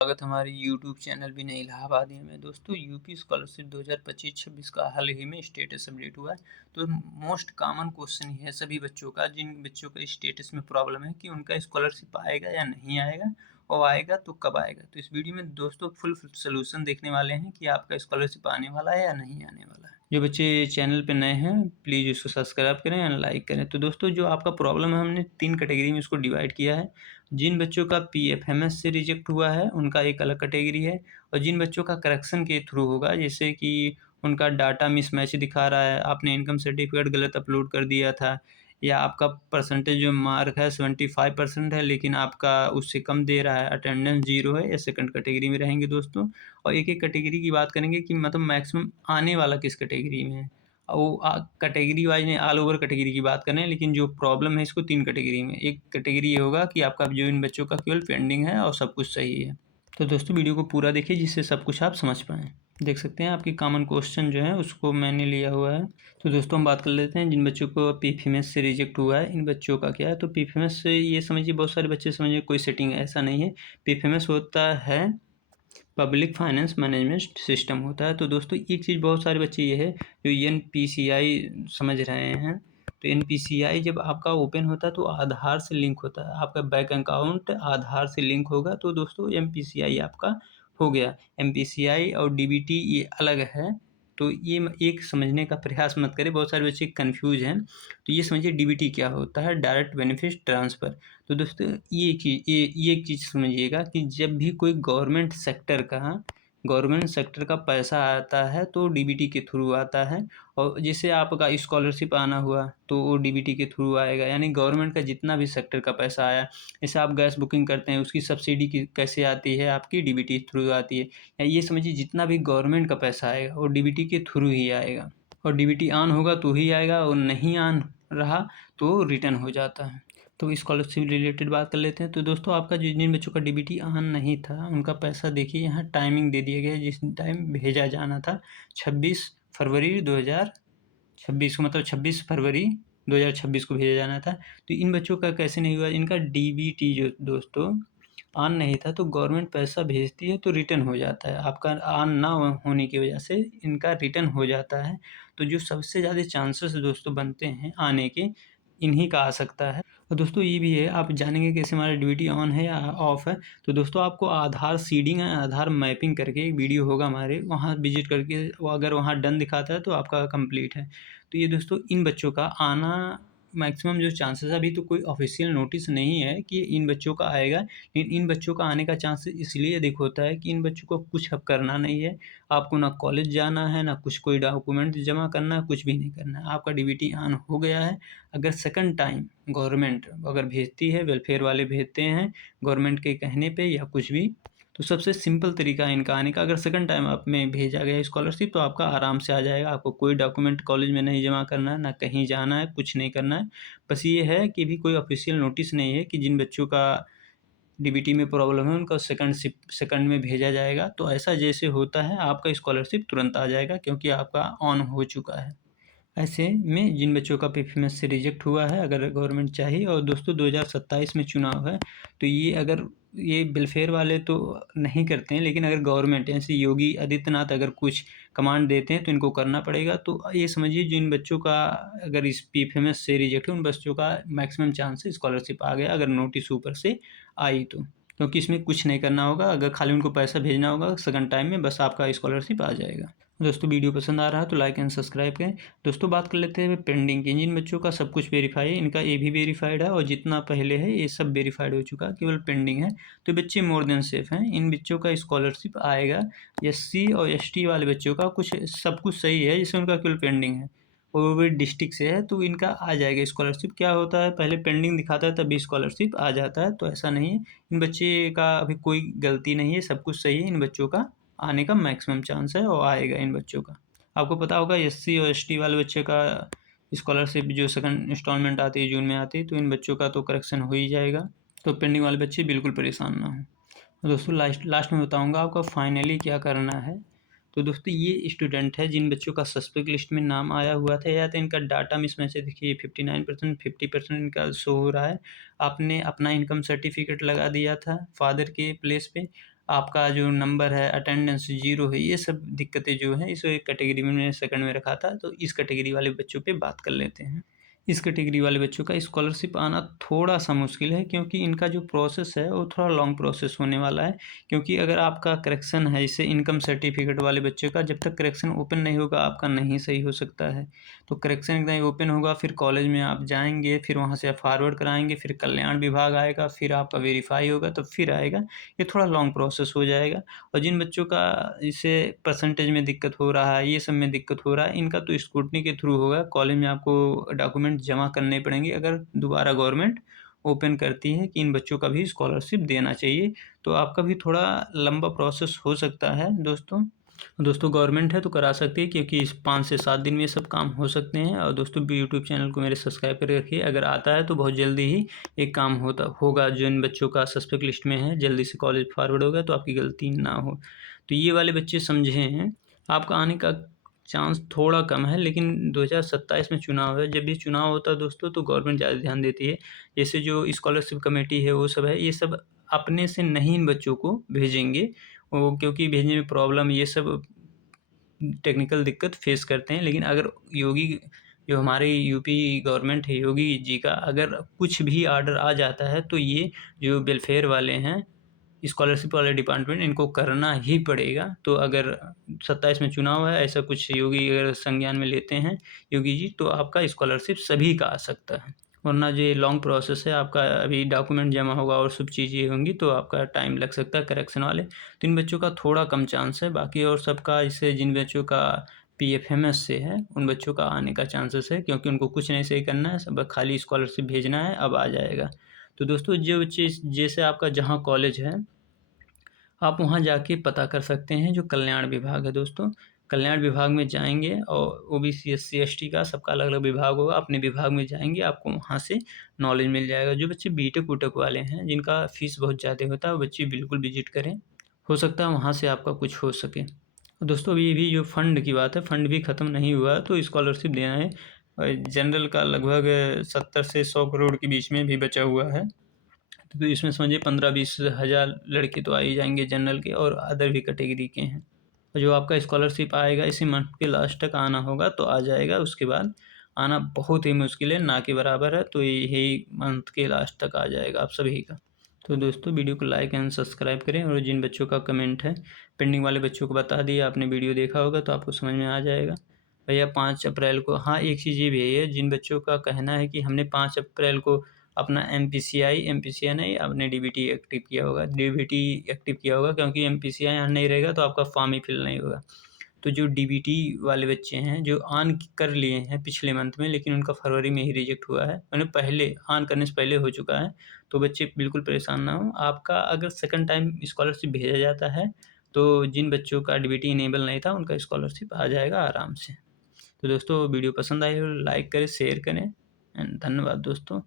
स्वागत हमारे YouTube channel विनय इलाहाबादी में। दोस्तों, यूपी स्कॉलरशिप 2025-26 का हाल ही में स्टेटस अपडेट हुआ है। तो मोस्ट कॉमन क्वेश्चन है सभी बच्चों का, जिन बच्चों का स्टेटस में प्रॉब्लम है कि उनका स्कॉलरशिप आएगा या नहीं आएगा, और आएगा तो कब आएगा। तो इस वीडियो में दोस्तों फुल सोल्यूशन देखने वाले हैं कि आपका स्कॉलरशिप आने वाला है या नहीं आने वाला है। जो बच्चे चैनल पर नए हैं प्लीज़ इसको सब्सक्राइब करें एंड लाइक करें। तो दोस्तों, जो आपका प्रॉब्लम है हमने 3 कैटेगरी में इसको डिवाइड किया है। जिन बच्चों का पीएफएमएस से रिजेक्ट हुआ है उनका एक अलग कैटेगरी है, और जिन बच्चों का करेक्शन के थ्रू होगा, जैसे कि उनका डाटा मिसमैच दिखा रहा है, आपने इनकम सर्टिफिकेट गलत अपलोड कर दिया था, या आपका परसेंटेज जो मार्क है 75% है लेकिन आपका उससे कम दे रहा है, अटेंडेंस 0 है, या सेकंड कैटेगरी में रहेंगे दोस्तों। और एक एक कैटेगरी की बात करेंगे कि मतलब मैक्सिमम आने वाला किस कैटेगरी में है। वो कैटेगरी वाइज नहीं, ऑल ओवर कैटेगरी की बात कर रहे हैं, लेकिन जो प्रॉब्लम है इसको 3 कैटेगरी में। एक कैटेगरी ये होगा कि आपका जो इन बच्चों का केवल पेंडिंग है और सब कुछ सही है। तो दोस्तों, वीडियो को पूरा देखिए जिससे सब कुछ आप समझ पाएँ। देख सकते हैं आपकी कॉमन क्वेश्चन जो है उसको मैंने लिया हुआ है। तो दोस्तों, हम बात कर लेते हैं जिन बच्चों को पीएफएमएस से रिजेक्ट हुआ है, इन बच्चों का क्या है। तो पीएफएमएस से ये समझिए, बहुत सारे बच्चे समझिए कोई सेटिंग ऐसा नहीं है। पीएफएमएस होता है पब्लिक फाइनेंस मैनेजमेंट सिस्टम होता है। तो दोस्तों, एक चीज़ बहुत सारे बच्चे ये है जो एनपीसीआई समझ रहे हैं। तो एनपीसीआई जब आपका ओपन होता है तो आधार से लिंक होता है, आपका बैंक अकाउंट आधार से लिंक होगा। तो दोस्तों, एमपीसीआई आपका हो गया। एमपीसीआई और डीबीटी ये अलग है। तो ये एक समझने का प्रयास मत करें, बहुत सारे बच्चे कंफ्यूज हैं। तो ये समझिए डीबीटी क्या होता है, डायरेक्ट बेनिफिट ट्रांसफ़र। तो दोस्तों, ये एक चीज़ समझिएगा कि जब भी कोई गवर्नमेंट सेक्टर का पैसा आता है तो डीबीटी के थ्रू आता है। और जैसे आपका स्कॉलरशिप आना हुआ तो वो डीबीटी के थ्रू आएगा, यानी गवर्नमेंट का जितना भी सेक्टर का पैसा आया। जैसे आप गैस बुकिंग करते हैं, उसकी सब्सिडी की कैसे आती है, आपकी डीबीटी थ्रू आती है। या ये समझिए जितना भी गवर्नमेंट का पैसा आएगा वो डीबीटी के थ्रू ही आएगा, और डीबीटी ऑन होगा तो ही आएगा, और नहीं ऑन रहा तो रिटर्न हो जाता है। तो स्कॉलरशिप रिलेटेड बात कर लेते हैं। तो दोस्तों, आपका जिन बच्चों का डीबीटी ऑन नहीं था उनका पैसा देखिए यहाँ टाइमिंग दे दिया गया है, जिस टाइम भेजा जाना था 26 फरवरी 2026 को, मतलब 26 फरवरी 2026 को भेजा जाना था। तो इन बच्चों का कैसे नहीं हुआ, इनका डीबीटी जो दोस्तों ऑन नहीं था, तो गवर्नमेंट पैसा भेजती है तो रिटर्न हो जाता है। आपका ऑन ना होने की वजह से इनका रिटर्न हो जाता है। तो जो सबसे ज़्यादा चांसेस दोस्तों बनते हैं आने के, इन्हीं का आ सकता है। और दोस्तों, ये भी है, आप जानेंगे कैसे हमारा डीबीटी ऑन है या ऑफ है। तो दोस्तों, आपको आधार सीडिंग या आधार मैपिंग करके एक वीडियो होगा हमारे, वहाँ विजिट करके वो अगर वहाँ डन दिखाता है तो आपका कंप्लीट है। तो ये दोस्तों, इन बच्चों का आना मैक्सिमम जो चांसेस है, अभी तो कोई ऑफिशियल नोटिस नहीं है कि इन बच्चों का आएगा, लेकिन इन बच्चों का आने का चांसेस इसलिए अधिक होता है कि इन बच्चों को कुछ अब करना नहीं है। आपको ना कॉलेज जाना है, ना कुछ कोई डॉक्यूमेंट जमा करना है, कुछ भी नहीं करना है। आपका डीबीटी ऑन हो गया है। अगर सेकंड टाइम गवर्नमेंट अगर भेजती है, वेलफेयर वाले भेजते हैं गवर्नमेंट के कहने पे या कुछ भी, तो सबसे सिंपल तरीका है इनका आने का। अगर सेकंड टाइम आप में भेजा गया स्कॉलरशिप तो आपका आराम से आ जाएगा। आपको कोई डॉक्यूमेंट कॉलेज में नहीं जमा करना है, ना कहीं जाना है, कुछ नहीं करना है। बस ये है कि भी कोई ऑफिशियल नोटिस नहीं है कि जिन बच्चों का डीबीटी में प्रॉब्लम है उनका सेकंड में भेजा जाएगा। तो ऐसा जैसे होता है आपका स्कॉलरशिप तुरंत आ जाएगा, क्योंकि आपका ऑन हो चुका है। ऐसे में जिन बच्चों का परफॉर्मेंस से रिजेक्ट हुआ है, अगर गवर्नमेंट चाहिए, और दोस्तों 2027 में चुनाव है, तो ये अगर ये वेलफेयर वाले तो नहीं करते हैं, लेकिन अगर गवर्नमेंट जैसे योगी आदित्यनाथ अगर कुछ कमांड देते हैं तो इनको करना पड़ेगा। तो ये समझिए जिन बच्चों का अगर इस परफॉर्मेंस से रिजेक्ट है उन बच्चों का मैक्सिमम चांस स्कॉलरशिप आ गया, अगर नोटिस ऊपर से आई तो। क्योंकि इसमें कुछ नहीं करना होगा, अगर खाली उनको पैसा भेजना होगा सेकंड टाइम में, बस आपका स्कॉलरशिप आ जाएगा। दोस्तों, वीडियो पसंद आ रहा है तो लाइक एंड सब्सक्राइब करें। दोस्तों, बात कर लेते हैं पेंडिंग की। जिन बच्चों का सब कुछ वेरीफाई है, इनका ये भी वेरीफाइड है, और जितना पहले है ये सब वेरीफाइड हो चुका है, केवल पेंडिंग है। तो बच्चे मोर देन सेफ हैं, इन बच्चों का स्कॉलरशिप आएगा। एससी और एसटी वाले बच्चों का कुछ सब कुछ सही है, जिससे उनका केवल पेंडिंग है, और वो भी डिस्ट्रिक्ट से है, तो इनका आ जाएगा स्कॉलरशिप। क्या होता है, पहले पेंडिंग दिखाता है तभी स्कॉलरशिप आ जाता है, तो ऐसा नहीं है। इन बच्चे का अभी कोई गलती नहीं है, सब कुछ सही है। इन बच्चों का आने का मैक्सिमम चांस है और आएगा इन बच्चों का। आपको पता होगा एससी और एसटी वाले बच्चे का स्कॉलरशिप जो सेकंड इंस्टॉलमेंट आती है जून में आती है, तो इन बच्चों का तो करेक्शन हो ही जाएगा। तो पेंडिंग वाले बच्चे बिल्कुल परेशान ना हो। दोस्तों, लास्ट लास्ट में बताऊंगा आपका फाइनली क्या करना है। तो दोस्तों, ये स्टूडेंट है जिन बच्चों का सस्पेक्ट लिस्ट में नाम आया हुआ था, या तो इनका डाटा मिसमैच है। देखिए 59% 50% इनका शो हो रहा है। आपने अपना इनकम सर्टिफिकेट लगा दिया था फादर के प्लेस पे, आपका जो नंबर है, अटेंडेंस ज़ीरो है, ये सब दिक्कतें जो हैं इस कैटेगरी में मैंने सेकंड में रखा था। तो इस कैटेगरी वाले बच्चों पे बात कर लेते हैं। इस कैटेगरी वाले बच्चों का स्कॉलरशिप आना थोड़ा-सा मुश्किल है, क्योंकि इनका जो प्रोसेस है वो थोड़ा लॉन्ग प्रोसेस होने वाला है। क्योंकि अगर आपका करेक्शन है, जैसे इनकम सर्टिफिकेट वाले बच्चे का, जब तक करेक्शन ओपन नहीं होगा आपका नहीं सही हो सकता है। तो करेक्शन एकदम ओपन होगा, फिर कॉलेज में आप जाएँगे, फिर वहाँ से आप फॉरवर्ड कराएँगे, फिर कल्याण विभाग आएगा, फिर आपका वेरीफ़ाई होगा तो फिर आएगा। ये थोड़ा लॉन्ग प्रोसेस हो जाएगा। और जिन बच्चों का जैसे परसेंटेज में दिक्कत हो रहा है, ये सब में दिक्कत हो रहा है, इनका तो स्क्रूटनी के थ्रू होगा। कॉलेज में आपको डॉक्यूमेंट जमा करने पड़ेंगे अगर दोबारा गवर्नमेंट ओपन करती है कि इन बच्चों का भी स्कॉलरशिप देना चाहिए। तो आपका भी थोड़ा लंबा प्रोसेस हो सकता है दोस्तों। दोस्तों गवर्नमेंट है तो करा सकती है, क्योंकि इस 5 से 7 दिन में ये सब काम हो सकते हैं। और दोस्तों यूट्यूब चैनल को मेरे सब्सक्राइब करके रखिए, अगर आता है तो बहुत जल्दी ही एक काम होगा। जिन बच्चों का सस्पेक्ट लिस्ट में है जल्दी से कॉलेज फॉरवर्ड होगा, तो आपकी गलती ना हो। तो ये वाले बच्चे समझे हैं, आपका आने का चांस थोड़ा कम है। लेकिन 2027 में चुनाव है, जब भी चुनाव होता है दोस्तों तो गवर्नमेंट ज़्यादा ध्यान देती है। जैसे जो स्कॉलरशिप कमेटी है वो सब है, ये सब अपने से नहीं इन बच्चों को भेजेंगे, वो क्योंकि भेजने में प्रॉब्लम ये सब टेक्निकल दिक्कत फेस करते हैं। लेकिन अगर योगी जो हमारे यूपी गवर्नमेंट है, योगी जी का अगर कुछ भी ऑर्डर आ जाता है तो ये जो वेलफेयर वाले हैं, स्कॉलरशिप वाले डिपार्टमेंट, इनको करना ही पड़ेगा। तो अगर 27 में चुनाव है, ऐसा कुछ योगी अगर संज्ञान में लेते हैं योगी जी, तो आपका स्कॉलरशिप सभी का आ सकता है। वरना जो ये लॉन्ग प्रोसेस है, आपका अभी डॉक्यूमेंट जमा होगा और सब चीज़ें होंगी तो आपका टाइम लग सकता है करेक्शन वाले। तो इन बच्चों का थोड़ा कम चांस है, बाकी और सबका इससे जिन बच्चों का पीएफएमएस से है उन बच्चों का आने का चांसेस है, क्योंकि उनको कुछ नहीं सही करना है, सब खाली स्कॉलरशिप भेजना है, अब आ जाएगा। तो दोस्तों जो बच्चे जैसे आपका जहाँ कॉलेज है, आप वहाँ जाके पता कर सकते हैं। जो कल्याण विभाग है दोस्तों, कल्याण विभाग में जाएँगे और ओबीसी, एससी, एसटी का सबका अलग-अलग विभाग होगा। अपने विभाग में जाएँगे, आपको वहाँ से नॉलेज मिल जाएगा। जो बच्चे बीटेक वूटेक वाले हैं, जिनका फ़ीस बहुत ज़्यादा होता है, वो बच्चे बिल्कुल विज़िट करें। हो सकता है वहाँ से आपका कुछ हो सके। दोस्तों अभी भी जो फ़ंड की बात है, फ़ंड भी ख़त्म नहीं हुआ है, तो स्कॉलरशिप देना है। जनरल का लगभग 70 से 100 करोड़ के बीच में भी बचा हुआ है। तो इसमें समझिए 15-20 हज़ार लड़के तो आ ही जाएंगे जनरल के, और अदर भी कैटेगरी के हैं। और जो आपका स्कॉलरशिप आएगा इसी मंथ के लास्ट तक आना होगा तो आ जाएगा, उसके बाद आना बहुत ही मुश्किल है, ना के बराबर है। तो यही मंथ के लास्ट तक आ जाएगा आप सभी का। तो दोस्तों वीडियो को लाइक एंड सब्सक्राइब करें। और जिन बच्चों का कमेंट है पेंडिंग वाले बच्चों को बता दिया, आपने वीडियो देखा होगा तो आपको समझ में आ जाएगा। भैया 5 अप्रैल को, हाँ एक चीज़ ये भी है, जिन बच्चों का कहना है कि हमने 5 अप्रैल को अपना एमपीसीआई नहीं, आपने डीबीटी एक्टिव किया होगा, डीबीटी एक्टिव किया होगा, क्योंकि एमपीसीआई ऑन नहीं रहेगा तो आपका फॉर्म ही फिल नहीं होगा। तो जो डीबीटी वाले बच्चे हैं जो ऑन कर लिए हैं पिछले मंथ में, लेकिन उनका फरवरी में ही रिजेक्ट हुआ है, मतलब पहले ऑन करने से पहले हो चुका है, तो बच्चे बिल्कुल परेशान ना हो। आपका अगर सेकंड टाइम स्कॉलरशिप भेजा जाता है तो जिन बच्चों का डीबीटी इनेबल नहीं था उनका स्कॉलरशिप आ जाएगा आराम से। तो दोस्तों वीडियो पसंद आई हो लाइक करें, शेयर करें, एंड धन्यवाद दोस्तों।